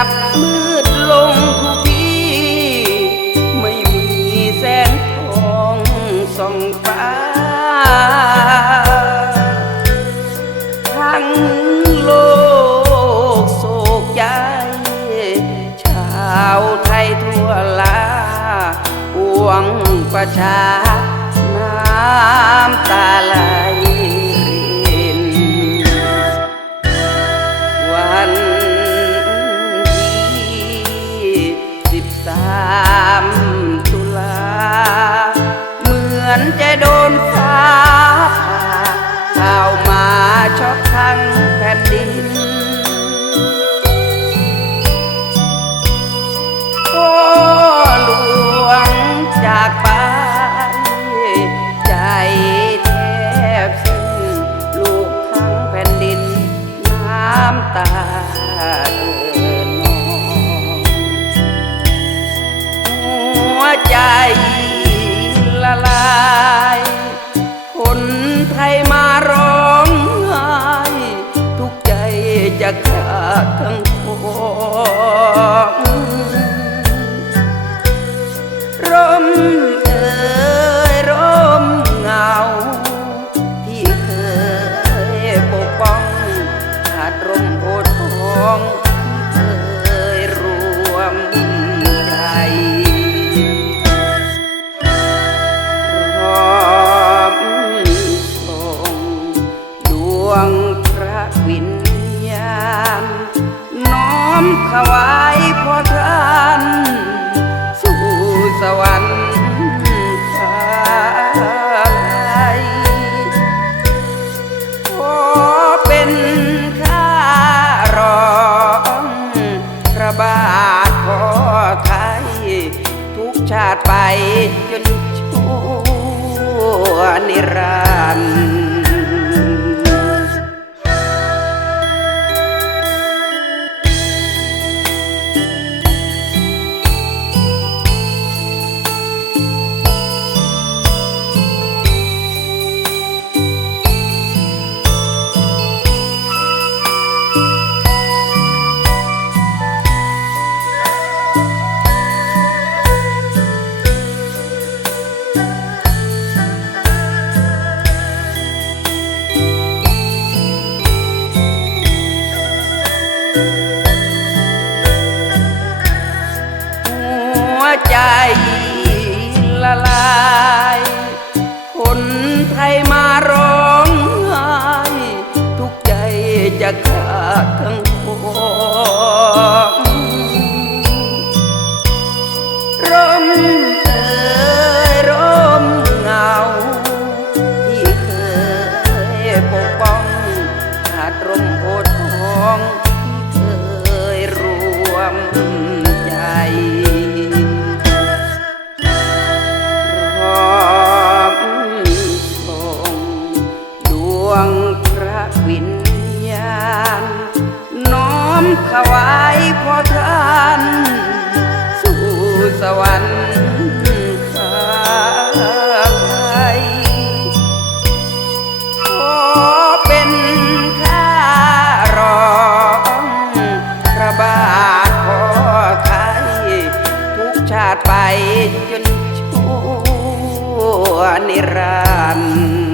ับมืดลงทุกทีไม่มีแสงทองส่องฟ้าทั้งโลกโศกใจ ชาวไทยทั่วลาอวงประชา น้ำตาไหล ถวายพ่อท่านสู่สวรรค์ไทยขอเป็นข้ารองพระบาทพอไทย ทุกชาติไปจนชั่วนิรันดร์ ละลา วายพ่อท่านสู่สวรรค์ใครขอเป็นคารองกระบาข้อใครทุกชาติไปจนชั่วนิรันดร์